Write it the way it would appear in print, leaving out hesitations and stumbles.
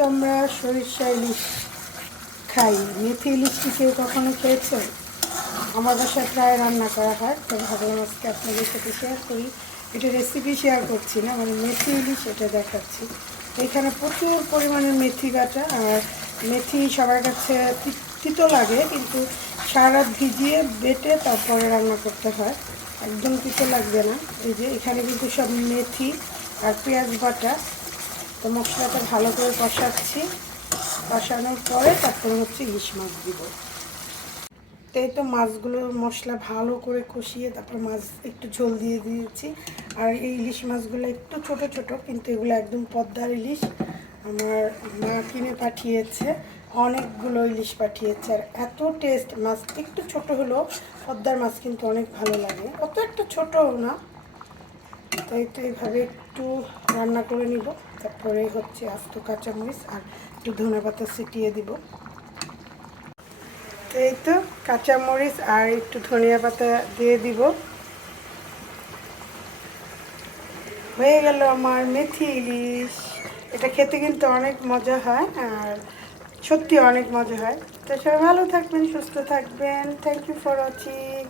তো আমরা সরিষা ইলিশ খাই, মেথি ইলিশ কি কেউ কখনো খেয়েছে? আমার বাসায় প্রায় রান্না করা হয়, তো ভাবলাম আজকে আপনাদের সাথে শেয়ার করি। এটা রেসিপি শেয়ার করছি না, মানে মেথি ইলিশ এটা দেখাচ্ছি। এখানে প্রচুর পরিমাণে মেথি বাটা, আর মেথি সবার কাছে তিতো লাগে, কিন্তু সারা রাত ভিজিয়ে বেটে তারপরে রান্না করতে হয়, একদম তিতো লাগবে না। এই যে এখানে কিন্তু সব মেথি আর পেঁয়াজ বাটা। তো মশলাটা ভালো করে কষাচ্ছি, কষানোর পরে তারপরে হচ্ছে ইলিশ মাছ দিব। তো এই তো মাছগুলোর মশলা ভালো করে কষিয়ে তারপর মাছ একটু ঝোল দিয়ে দিয়েছি। আর এই ইলিশ মাছগুলো একটু ছোট ছোট, কিন্তু এগুলো একদম পদ্মার ইলিশ। আমার মা কিনে পাঠিয়েছে, অনেকগুলো ইলিশ পাঠিয়েছে, আর এত টেস্ট। মাছ একটু ছোট হলেও পদ্মার মাছ কিন্তু অনেক ভালো লাগে, অত একটা ছোটও না। তাই তো এইভাবে একটু রান্না করে নিব, তারপরে হচ্ছে আস্ত কাঁচামরিচ আর একটু ধনেপাতা ছিটিয়ে দিব। তো এই তো কাঁচামরিচ আর একটু ধনিয়া পাতা দিয়ে দিব, হয়ে গেল আমার মেথি ইলিশ। এটা খেতে কিন্তু অনেক মজা হয়, আর সত্যি অনেক মজা হয়। তো সবাই ভালো থাকবেন, সুস্থ থাকবেন। Thank you for watching.